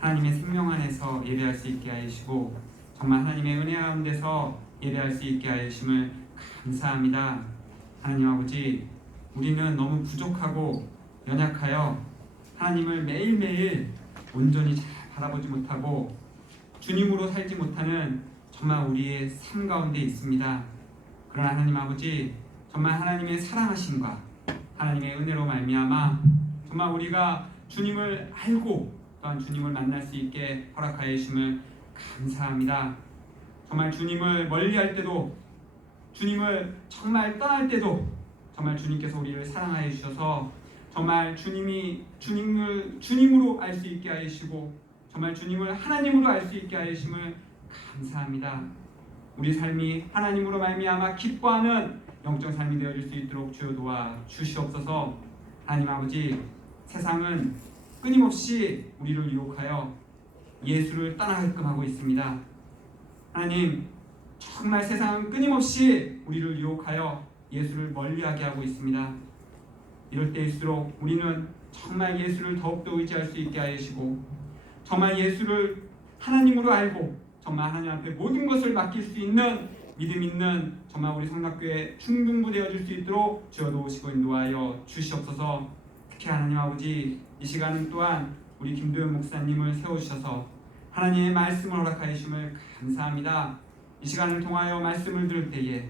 하나님의 생명 안에서 예배할 수 있게 하시고 정말 하나님의 은혜 가운데서 예배할 수 있게 하심을 감사합니다. 하나님 아버지, 우리는 너무 부족하고 연약하여 하나님을 매일매일 온전히 잘 바라보지 못하고 주님으로 살지 못하는 정말 우리의 삶 가운데 있습니다. 그러나 하나님 아버지, 정말 하나님의 사랑하심과 하나님의 은혜로 말미암아 정말 우리가 주님을 알고 또한 주님을 만날 수 있게 허락하여 주심을 감사합니다. 정말 주님을 멀리할 때도, 주님을 정말 떠날 때도 정말 주님께서 우리를 사랑하여 주셔서 정말 주님을 주님으로 알 수 있게 하여 주시고 정말 주님을 하나님으로 알 수 있게 하여 주심을 감사합니다. 우리 삶이 하나님으로 말미암아 기뻐하는 영적 삶이 되어질 수 있도록 주여 도와 주시옵소서. 하나님 아버지, 세상은 끊임없이 우리를 유혹하여 예수를 떠나게끔 하고 있습니다. 하나님, 정말 세상은 끊임없이 우리를 유혹하여 예수를 멀리하게 하고 있습니다. 이럴 때일수록 우리는 정말 예수를 더욱더 의지할 수 있게 하여 주시고 정말 예수를 하나님으로 알고 정말 하나님 앞에 모든 것을 맡길 수 있는 믿음 있는 정말 우리 성락교회 충동부 되어질 수 있도록 주여 도우시고 인도하여 주시옵소서. 특히 하나님 아버지, 이 시간은 또한 우리 김도현 목사님을 세워주셔서 하나님의 말씀을 허락하여 주심을 감사합니다. 이 시간을 통하여 말씀을 들을 때에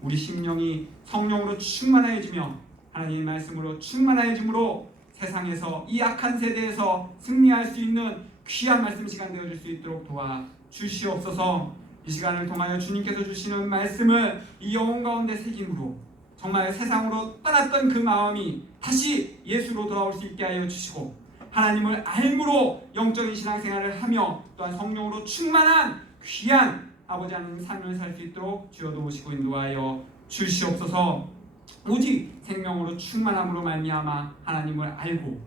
우리 심령이 성령으로 충만하여지며 하나님의 말씀으로 충만하여짐으로 세상에서 이 악한 세대에서 승리할 수 있는 귀한 말씀 시간 되어줄 수 있도록 도와주시옵소서. 이 시간을 통하여 주님께서 주시는 말씀을 이 영혼 가운데 새김으로 정말 세상으로 떠났던 그 마음이 다시 예수로 돌아올 수 있게 하여 주시고 하나님을 알므로 영적인 신앙생활을 하며 또한 성령으로 충만한 귀한 아버지 하나님 삶을 살 수 있도록 주여 도우시고 인도하여 주시옵소서. 오직 생명으로 충만함으로 말미암아 하나님을 알고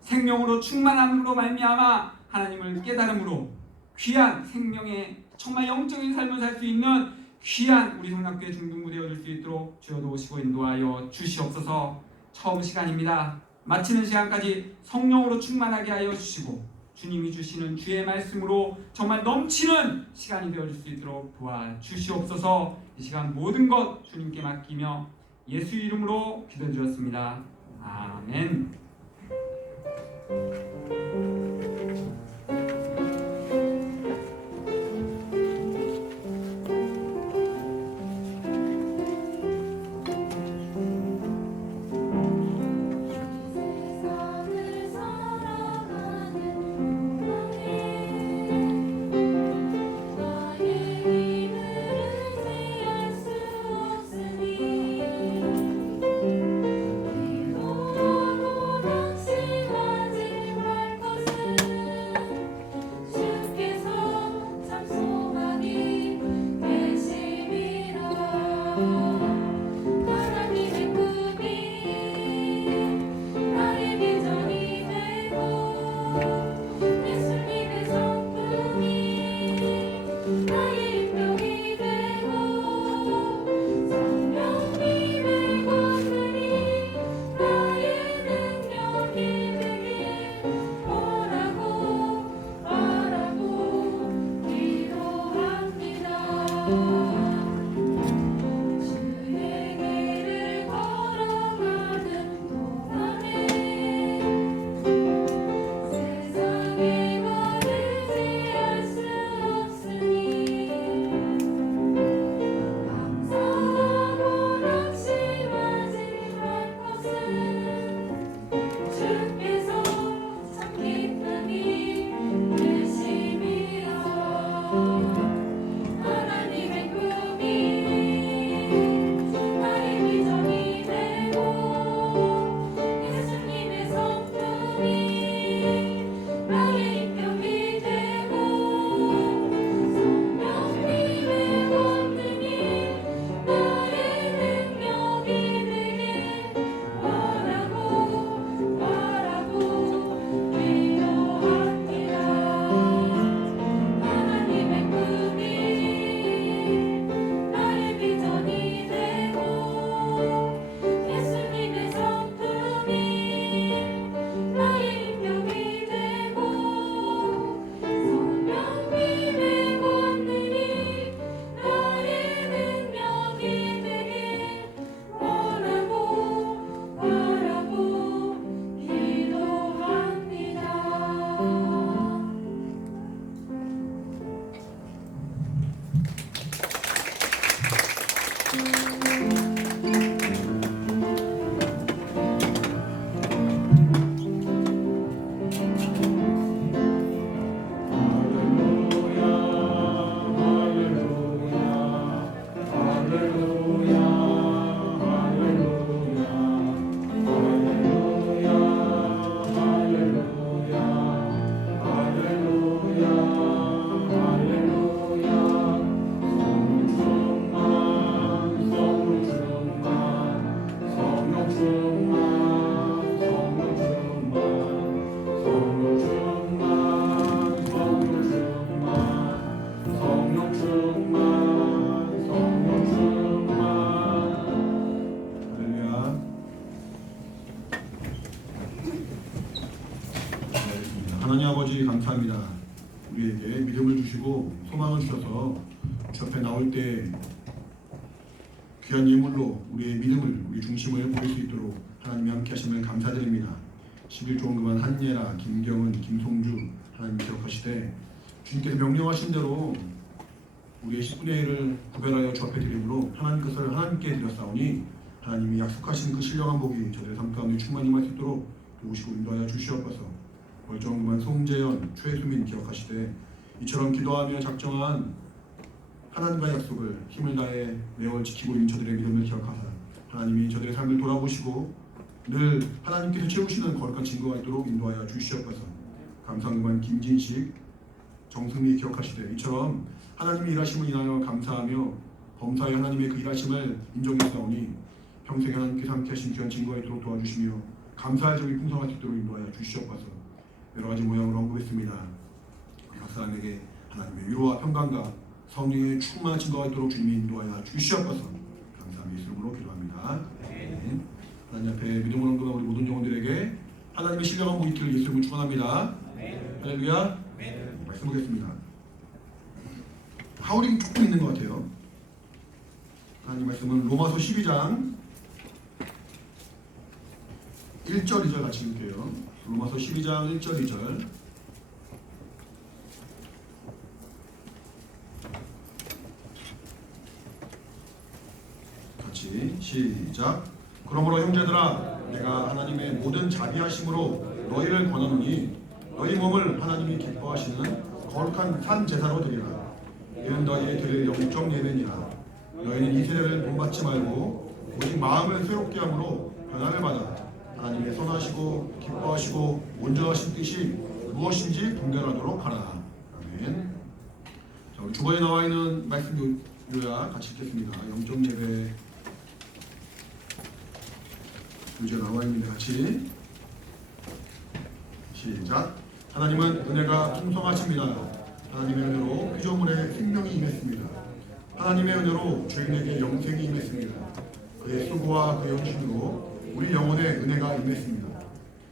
생명으로 충만함으로 말미암아 하나님을 깨달음으로 귀한 생명의 정말 영적인 삶을 살 수 있는 귀한 우리 성락교회 중등부 되어줄 수 있도록 주여 도우시고 인도하여 주시옵소서. 처음 시간입니다. 마치는 시간까지 성령으로 충만하게 하여 주시고 주님이 주시는 주의 말씀으로 정말 넘치는 시간이 되어줄 수 있도록 도와주시옵소서. 이 시간 모든 것 주님께 맡기며 예수 이름으로 기도드렸습니다. 아멘. 아버지 감사합니다. 우리에게 믿음을 주시고 소망을 주셔서 주 앞에 나올 때 귀한 예물로 우리의 믿음을, 우리 중심을 보일 수 있도록 하나님이 함께 하심을 감사드립니다. 11조 그만 한예라, 김경은, 김송주 하나님 기억하시되 주님께서 명령하신 대로 우리의 10분의 1을 구별하여 주 앞에 드림으로 하나님 것을 하나님께 드렸사오니 하나님이 약속하신 그 신령한 복이 저들의 삶 가운데 충만히 임할 수 있도록 도우시고 인도하여 주시옵소서. 월정 그만 송재현, 최수민 기억하시되 이처럼 기도하며 작정한 하나님과의 약속을 힘을 다해 매월 지키고 있는 저들의 믿음을 기억하사 하나님이 저들의 삶을 돌아보시고 늘 하나님께서 채우시는 거룩한 증거가 있도록 인도하여 주시옵소서. 감사그만 김진식, 정승미 기억하시되 이처럼 하나님의 일하심을 인하여 감사하며 범사에 하나님의 그 일하심을 인정했사오니 평생 하나님께서 함께 하신 귀한 증거가 있도록 도와주시며 감사의 점이 풍성할 수 있도록 인도하여 주시옵소서. 여러 가지 모양으로 언급했습니다. 우리 각 사람에게 하나님의 위로와 평강과 성령의 충만한 증거가 있도록 주님이 인도하여 주시옵소서. 감사함 예수 이름으로 기도합니다. 네. 하나님 앞에 믿음으로 언급한 우리 모든 영혼들에게 하나님의 신령한 모이트를 예수 이름으로 축원합니다. 할렐루야. 말씀 보겠습니다. 하울이 조금 있는 것 같아요. 하나님 말씀은 로마서 12장 1절 2절 같이 읽게요. 로마서 12장 1절 2절 같이 시작. 그러므로 형제들아 내가 하나님의 모든 자비하심으로 너희를 권하노니 너희 몸을 하나님이 기뻐하시는 거룩한 산 제사로 드리라. 이는 너희의 드릴 영적 예배니라. 너희는 이 세대를 본받지 말고 오직 마음을 새롭게 함으로 변화를 받아 하나님의 선하시고 기뻐하시고 온전하신 뜻이 무엇인지 분별하도록 하라. 아멘. 자, 우리 주번에 나와 있는 말씀 요약 같이 읽겠습니다. 영적 예배 요제 나와 있는데 같이 시작. 하나님은 은혜가 풍성하십니다. 하나님의 은혜로 피조물에 생명이 임했습니다. 하나님의 은혜로 죄인에게 영생이 임했습니다. 그의 수고와 그의 형신으로 우리 영혼에 은혜가 임했습니다.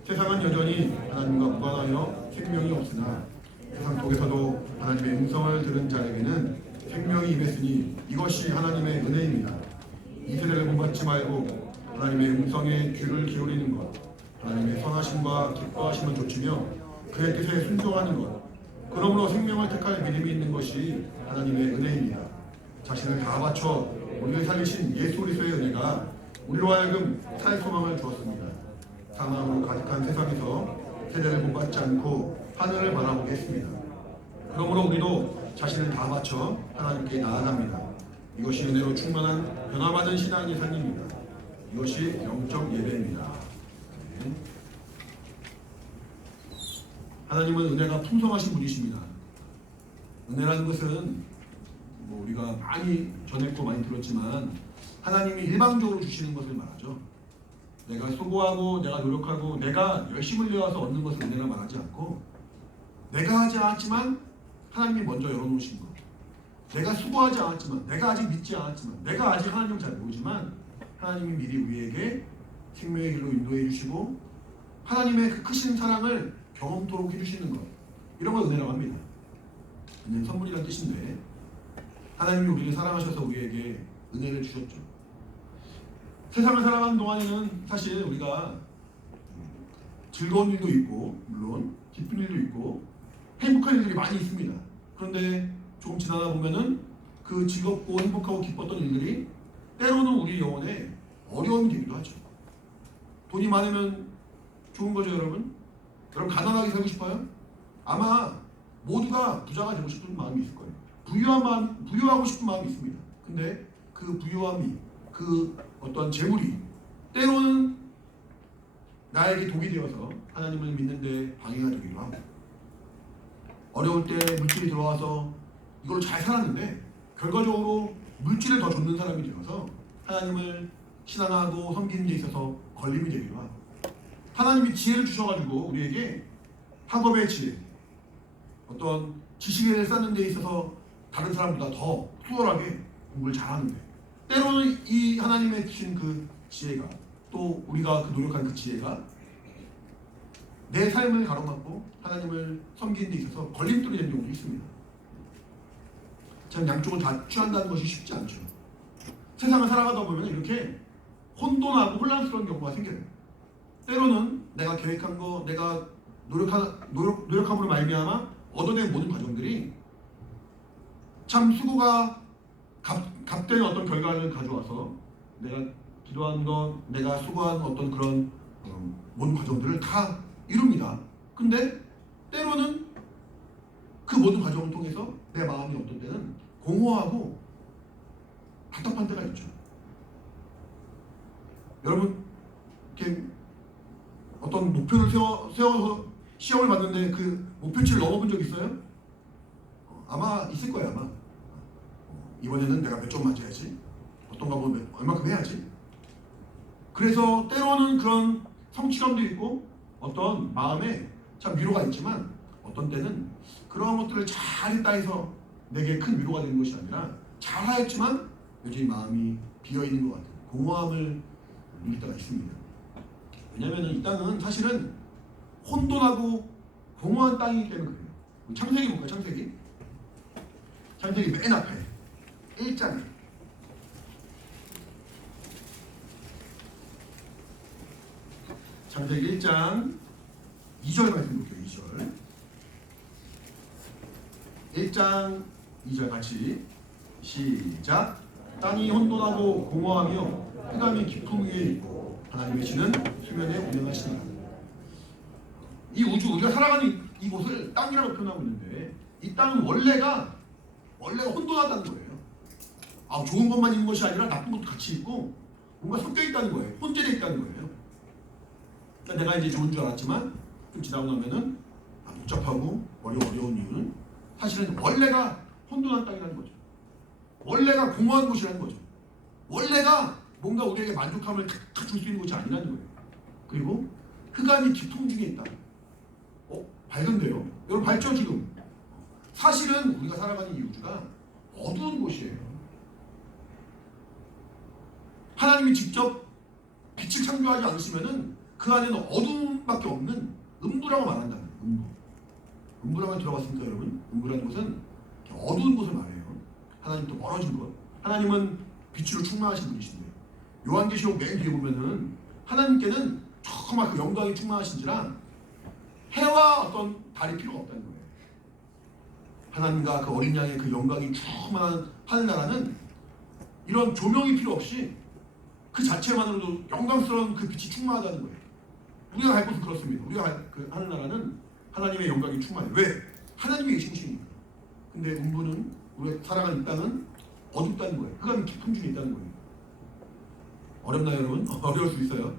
세상은 여전히 하나님과 무관하여 생명이 없으나 세상 속에서도 하나님의 음성을 들은 자에게는 생명이 임했으니 이것이 하나님의 은혜입니다. 이 세대를 본받지 말고 하나님의 음성에 귀를 기울이는 것, 하나님의 선하심과 기뻐하심을 좇으며 그의 뜻에 순종하는 것, 그러므로 생명을 택할 믿음이 있는 것이 하나님의 은혜입니다. 자신을 다 바쳐 우리를 살리신 예수 그리스도의 은혜가 우리로 하여금 살 소망을 주었습니다. 사망으로 가득한 세상에서 세대를 본받지 않고 하늘을 바라보게 했습니다. 그러므로 우리도 자신을 다 바쳐 하나님께 나아갑니다. 이것이 은혜로 충만한 변화받은 신앙의 삶입니다. 이것이 영적 예배입니다. 하나님은 은혜가 풍성하신 분이십니다. 은혜라는 것은 뭐 우리가 많이 전했고 많이 들었지만 하나님이 일방적으로 주시는 것을 말하죠. 내가 수고하고 내가 노력하고 내가 열심을 내어서 얻는 것을 은혜라 말하지 않고 내가 하지 않았지만 하나님이 먼저 열어놓으신 것, 내가 수고하지 않았지만 내가 아직 믿지 않았지만 내가 아직 하나님을 잘 모르지만 하나님이 미리 우리에게 생명의 길로 인도해 주시고 하나님의 그 크신 사랑을 경험토록 해주시는 것, 이런 걸 은혜라고 합니다. 은혜는 선물이라는 뜻인데 하나님이 우리를 사랑하셔서 우리에게 은혜를 주셨죠. 세상을 살아가는 동안에는 사실 우리가 즐거운 일도 있고 물론 기쁜 일도 있고 행복한 일들이 많이 있습니다. 그런데 조금 지나다 보면은 그 즐겁고 행복하고 기뻤던 일들이 때로는 우리 영혼에 어려움이 되기도 하죠. 돈이 많으면 좋은 거죠, 여러분? 여러분 가난하게 살고 싶어요? 아마 모두가 부자가 되고 싶은 마음이 있을 거예요. 부유하고 싶은 마음이 있습니다. 근데 그 부유함이, 그 어떤 재물이 때로는 나에게 독이 되어서 하나님을 믿는데 방해가 되기도 하고, 어려울 때 물질이 들어와서 이걸 잘 살았는데 결과적으로 물질을 더 줬는 사람이 되어서 하나님을 신앙하고 섬기는 데 있어서 걸림이 되기도 하고, 하나님이 지혜를 주셔가지고 우리에게 학업의 지혜, 어떤 지식을 쌓는 데 있어서 다른 사람보다 더 수월하게 공부를 잘하는데 때로는 이 하나님의 주신 그 지혜가, 또 우리가 그 노력한 그 지혜가 내 삶을 가로막고 하나님을 섬기는 데 있어서 걸림돌이 되는 경우도 있습니다. 참 양쪽을 다 취한다는 것이 쉽지 않죠. 세상을 살아가다 보면 이렇게 혼돈하고 혼란스러운 경우가 생겨요. 때로는 내가 계획한 거, 내가 노력함으로 말미암아 얻어낸 모든 과정들이 참 수고가 값된 어떤 결과를 가져와서 내가 기도한 것, 내가 수고한 어떤 그런 모든 과정들을 다 이룹니다. 근데 때로는 그 모든 과정을 통해서 내 마음이 어떤 때는 공허하고 답답한 때가 있죠. 여러분 이렇게 어떤 목표를 세워서 시험을 봤는데 그 목표치를 넘어본 적 있어요? 아마 있을 거예요. 아마 이번에는 내가 몇 점 맞아야지, 어떤 과목을 얼마큼 해야지. 그래서 때로는 그런 성취감도 있고 어떤 마음에 참 위로가 있지만 어떤 때는 그런 것들을 잘했다 해서 내게 큰 위로가 되는 것이 아니라 잘하였지만 여전히 마음이 비어있는 것 같아요. 공허함을 느낄 때가 있습니다. 왜냐하면 이 땅은 사실은 혼돈하고 공허한 땅이기 때문에 그래요. 창세기 볼까요? 창세기 맨 앞에 1장에 창세기 1장 2절 말씀 볼게요. 1장 2절 같이 시작. 땅이 혼돈하고 공허하며 흑암이 깊음 위에 있고 하나님의 신은 수면에 운행하시니라. 이 우주, 우리가 살아가는 이곳을 땅이라고 표현하고 있는데 이 땅은 원래가 혼돈하다는 거예요. 좋은 것만 있는 것이 아니라 나쁜 것도 같이 있고 뭔가 섞여 있다는 거예요. 혼재되어 있다는 거예요. 그러니까 내가 이제 좋은 줄 알았지만 좀 지나고 나면은 복잡하고 어려운 이유는 사실은 원래가 혼돈한 땅이라는 거죠. 원래가 공허한 곳이라는 거죠. 원래가 뭔가 우리에게 만족함을 다 줄 수 있는 곳이 아니라는 거예요. 그리고 흑암이 깊음 중에 있다. 밝은데요? 여러분 밝죠 지금? 사실은 우리가 살아가는 이 우주가 어두운 곳이에요. 하나님이 직접 빛을 창조하지 않으시면은 그 안에는 어둠밖에 없는 음부라고 말한다는 거예요. 음부라고 들어봤습니까 여러분? 음부라는 것은 어두운 곳을 말해요. 하나님부터 멀어진 것. 하나님은 빛으로 충만하신 분이신데 요한계시록 맨 뒤에 보면은 하나님께는 정말 그 영광이 충만하신지라 해와 어떤 달이 필요가 없다는 거예요. 하나님과 그 어린 양의 그 영광이 충만한 하늘나라는 이런 조명이 필요 없이 그 자체만으로도 영광스러운 그 빛이 충만하다는 거예요. 우리가 갈 곳은 그렇습니다. 우리가 갈 그 하늘나라는 하나님의 영광이 충만해요. 왜? 하나님이 계시니까. 근데 음부는 우리가 살아가는 이 땅은 어둡다는 거예요. 흑암이 깊은 중에 있다는 거예요. 어렵나요 여러분? 어려울 수 있어요.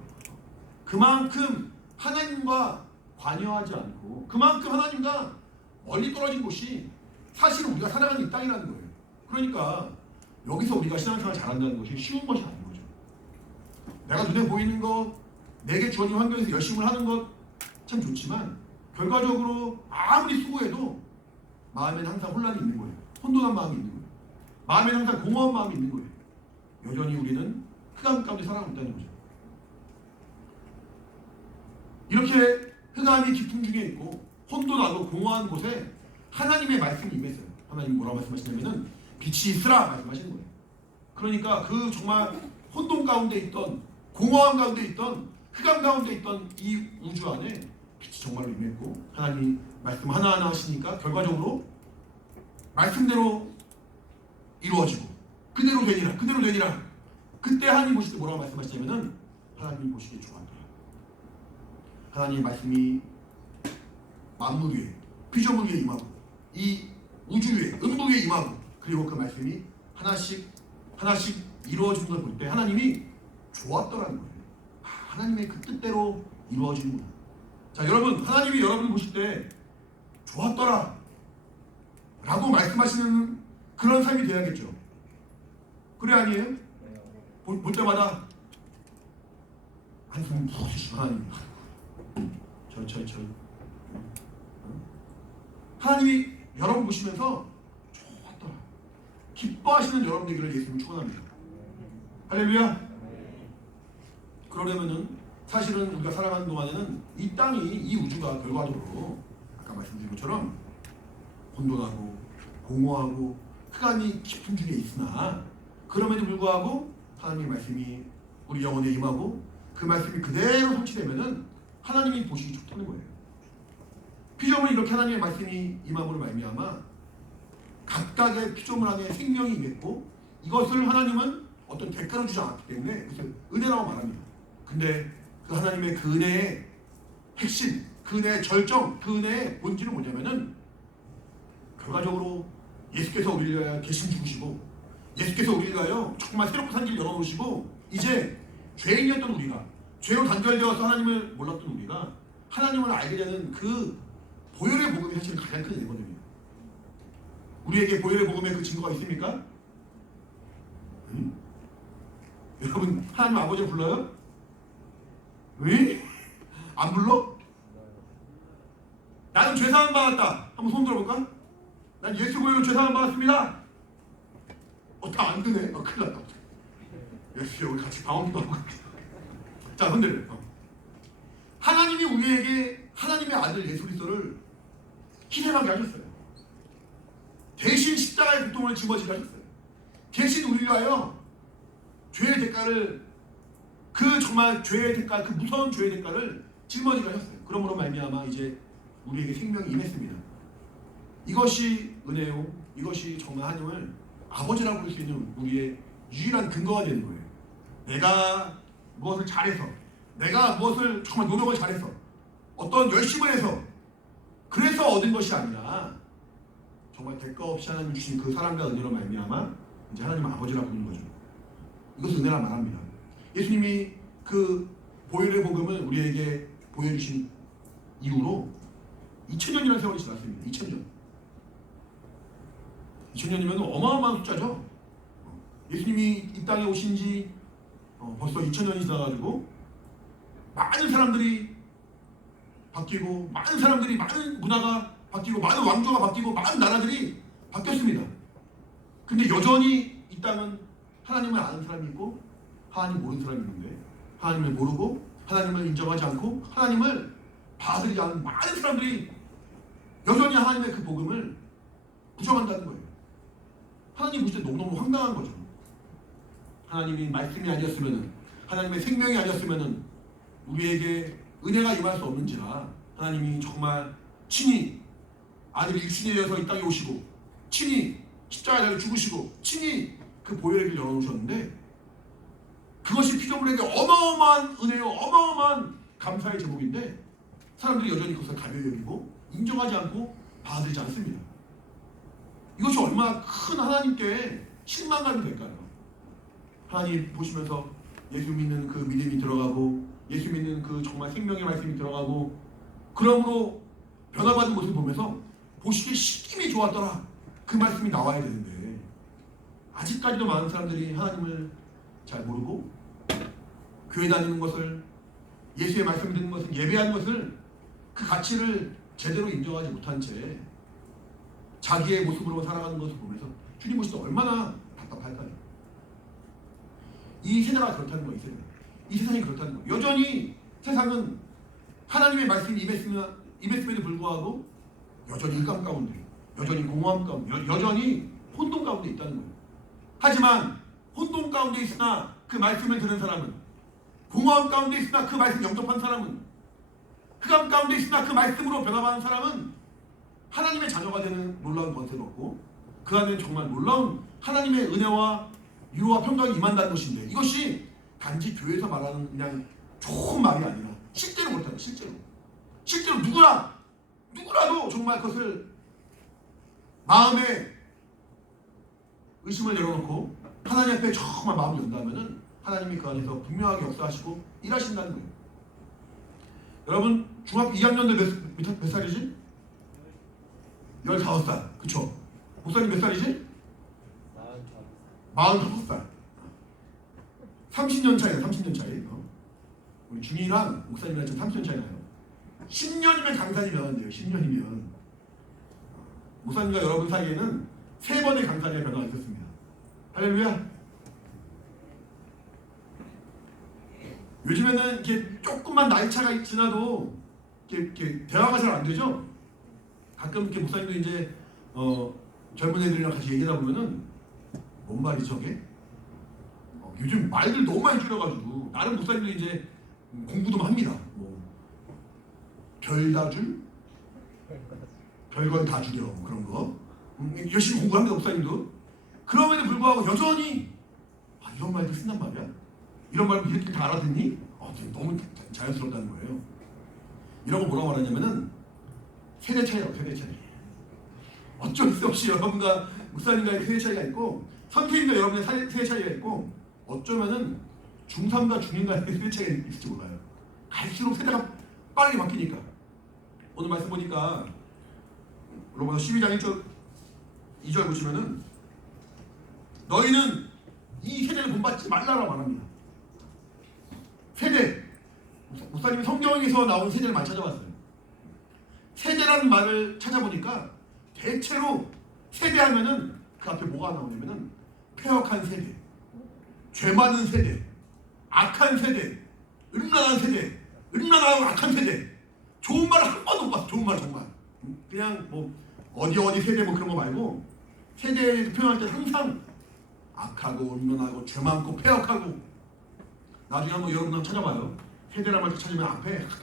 그만큼 하나님과 관여하지 않고 그만큼 하나님과 멀리 떨어진 곳이 사실은 우리가 살아가는 이 땅이라는 거예요. 그러니까 여기서 우리가 신앙생활 잘한다는 것이 쉬운 것이 아닌 거죠. 내가 눈에 보이는 것, 내게 주어진 환경에서 열심을 하는 것 참 좋지만 결과적으로 아무리 수고해도 마음에는 항상 혼란이 있는 거예요. 혼돈한 마음이 있는 거예요. 마음에는 항상 공허한 마음이 있는 거예요. 여전히 우리는 흑암 가운데 살아가고 있다는 거죠. 이렇게 흑암이 깊은 중에 있고 혼돈하고 공허한 곳에 하나님의 말씀이 임했어요. 하나님 뭐라고 말씀하시냐면은 빛이 있으라 말씀하시는 거예요. 그러니까 그 정말 혼돈 가운데 있던 공허함 가운데 있던 흑암 가운데 있던 이 우주 안에 빛이 정말로 임했고 하나님이 말씀 하나하나 하시니까 결과적으로 말씀대로 이루어지고 그대로 되니라. 그때 하나님 보실 때 뭐라고 말씀하시냐면은 하나님이 보시기에 좋았다. 하나님의 말씀이 만물 위에 피조물 위에 임하고 이 우주 위에 음부 위에 임하고 그리고 그 말씀이 하나씩 이루어지는 걸 볼 때 하나님이 좋았더라는 거예요. 하나님의 그 뜻대로 이루어지는구나. 자 여러분 하나님이 여러분을 보실 때 좋았더라 라고 말씀하시는 그런 삶이 돼야겠죠. 그래 아니에요? 볼 때마다 한숨 푹 쉬시고 하나님 하나님이 여러분 보시면서 좋았더라 기뻐하시는 여러분 되기를 예수님 축원합니다. 할렐루야. 그러려면은 사실은 우리가 살아가는 동안에는 이 땅이, 이 우주가 결과적으로 아까 말씀드린 것처럼 혼돈하고 공허하고 흑암이 깊은 중에 있으나 그럼에도 불구하고 하나님의 말씀이 우리 영혼에 임하고 그 말씀이 그대로 성취되면은 하나님이 보시기 좋다는 거예요. 피조물이 이렇게 하나님의 말씀이 임함으로 말미암아 각각의 피조물 안에 생명이 임했고 이것을 하나님은 어떤 대가로 주지 않았기 때문에 그것을 은혜라고 말합니다. 근데 그 하나님의 그 은혜의 핵심, 그 은혜의 절정, 그 은혜의 본질은 뭐냐면은 결과적으로 예수께서 우리를 위하여 대신 죽으시고 예수께서 우리를 위하여 정말 새롭게 산 길을 열어놓으시고 이제 죄인이었던 우리가 죄로 단결되어서 하나님을 몰랐던 우리가 하나님을 알게 되는 그 보혈의 복음이 사실 가장 큰 은혜거든요. 우리에게 보혈의 복음의 그 증거가 있습니까? 응? 여러분 하나님 아버지를 불러요? 왜? 안 불러? 나는 죄사함 받았다. 한번 손 들어볼까? 난 예수 보혈로 죄사함 받았습니다. 다 안 드네? 큰일 났다. 예수야 우리 같이 방언기도 하고. 자 손들을. 하나님이 우리에게 하나님의 아들 예수 그리스도를 희생하게 하셨어요. 대신 십자가의 고통을 짊어지게 하셨어요. 대신 우리를 위하여 죄의 대가를 그 정말 죄의 대가 그 무서운 죄의 대가를 짊어지게 하셨어요. 그러므로 말미암아 이제 우리에게 생명이 임했습니다. 이것이 은혜요. 이것이 정말 하나님을 아버지라고 부를 수 있는 우리의 유일한 근거가 되는 거예요. 내가 무엇을 잘해서 내가 무엇을 정말 노력을 잘해서 어떤 열심을 해서 그래서 얻은 것이 아니라 정말 대가 없이 하나님 주신 그 사랑과 은혜로 말미암아 이제 하나님 아버지라고 부르는 거죠. 이것을 은혜라 말합니다. 예수님이 그 보혈의 복음을 우리에게 보여주신 이후로 2000년이라는 세월이 지났습니다. 2000년. 2000년이면 어마어마한 숫자죠. 예수님이 이 땅에 오신 지 벌써 2000년이 지나가지고 많은 사람들이 바뀌고 많은 사람들이 많은 문화가 바뀌고 많은 왕조가 바뀌고 많은 나라들이 바뀌었습니다. 근데 여전히 이 땅은 하나님을 아는 사람이 있고 하나님 모르는 사람이 있는데 하나님을 모르고 하나님을 인정하지 않고 하나님을 받아들이지 않는 많은 사람들이 여전히 하나님의 그 복음을 부정한다는 거예요. 하나님 보실 때 너무너무 황당한 거죠. 하나님이 말씀이 아니었으면은 하나님의 생명이 아니었으면은 우리에게 은혜가 임할 수 없는지라 하나님이 정말 친히 아들이 육신이 되어서 이 땅에 오시고 친히 십자가에 달려 죽으시고 친히 그 보혈의 길을 열어놓으셨는데 그것이 피조물에게 어마어마한 은혜요 어마어마한 감사의 제목인데 사람들이 여전히 그것을 가벼이 여기고 인정하지 않고 받아들이지 않습니다. 이것이 얼마나 큰 하나님께 실망감이 될까요? 하나님 보시면서 예수 믿는 그 믿음이 들어가고 예수 믿는 그 정말 생명의 말씀이 들어가고 그러므로 변화받은 모습을 보면서 보시기에 시김이 좋았더라. 그 말씀이 나와야 되는데 아직까지도 많은 사람들이 하나님을 잘 모르고 교회 다니는 것을 예수의 말씀 듣는 것을 예배하는 것을 그 가치를 제대로 인정하지 못한 채 자기의 모습으로 살아가는 것을 보면서 주님 보실 때 얼마나 답답할까요? 이 세대가 그렇다는 거예요. 이 세상이 그렇다는 거예요. 여전히 세상은 하나님의 말씀이 임했음에도 불구하고 여전히 일감 가운데 여전히 공허함 가운데 여전히 혼돈 가운데 있다는 거예요. 하지만 혼돈 가운데 있으나 그 말씀을 듣는 사람은 공허함 가운데 있으나 그 말씀 영접한 사람은 흑암 가운데 있으나 그 말씀으로 변화받는 사람은 하나님의 자녀가 되는 놀라운 권세를 얻고 그 안에 정말 놀라운 하나님의 은혜와 위로와 평강이 임한다는 것인데 이것이 단지 교회에서 말하는 그냥 좋은 말이 아니라 실제로 그렇다는 실제로 누구라도 정말 그것을 마음에 의심을 내려놓고 하나님 앞에 정말 마음을 연다면은 하나님이 그 안에서 분명하게 역사하시고 일하신다는 거예요. 여러분 중학교 2학년 때 몇 살이지? 15살 그쵸? 목사님 몇 살이지? 45살 30년 차이야 30년 차이 우리 중이랑 목사님이랑 지금 30년 차이 나요. 10년이면 강산이 변한대요. 10년이면 목사님과 여러분 사이에는 3번의 강산의 변화가 있었습니다. 할렐루야. 요즘에는 이렇게 조금만 나이 차가 지나도 이렇게 대화가 잘 안 되죠. 가끔 이렇게 목사님도 이제 젊은 애들이랑 같이 얘기하다 보면은 뭔 말이죠 저게? 요즘 말들 너무 많이 줄여가지고 나름 목사님도 이제 공부도 합니다. 뭐 별다 줄, 별걸 다 줄여 뭐 그런 거 열심히 공부합니다 목사님도. 그럼에도 불구하고 여전히 이런 말도 쓴단 말이야? 이런 말도 이렇게 다 알아듣니? 너무 자연스럽다는 거예요. 이런 거 뭐라고 말하냐면은 세대 차이라고. 세대 차이. 어쩔 수 없이 여러분과 목사님과의 세대 차이가 있고 선생님과 여러분의 세대 차이가 있고 어쩌면은 중3과 중2과의 세대 차이가 있을지 몰라요. 갈수록 세대가 빠르게 바뀌니까. 오늘 말씀 보니까 로마서 12장 2절 보시면은 너희는 이 세대를 본받지 말라라고 말합니다. 세대. 목사님이 성경에서 나온 세대를 많이 찾아봤어요. 세대라는 말을 찾아보니까 대체로 세대하면은 그 앞에 뭐가 나오냐면은 폐역한 세대, 죄 많은 세대, 악한 세대, 음란한 세대, 음란하고 악한 세대. 좋은 말을 한 번도 못 봤어. 좋은 말 정말. 그냥 뭐 어디 세대 뭐 그런 거 말고 세대를 표현할 때 항상 악하고 음란하고 죄 많고 폐역하고. 나중에 한번 여러분 한번 찾아봐요. 세대란 말 찾으면 앞에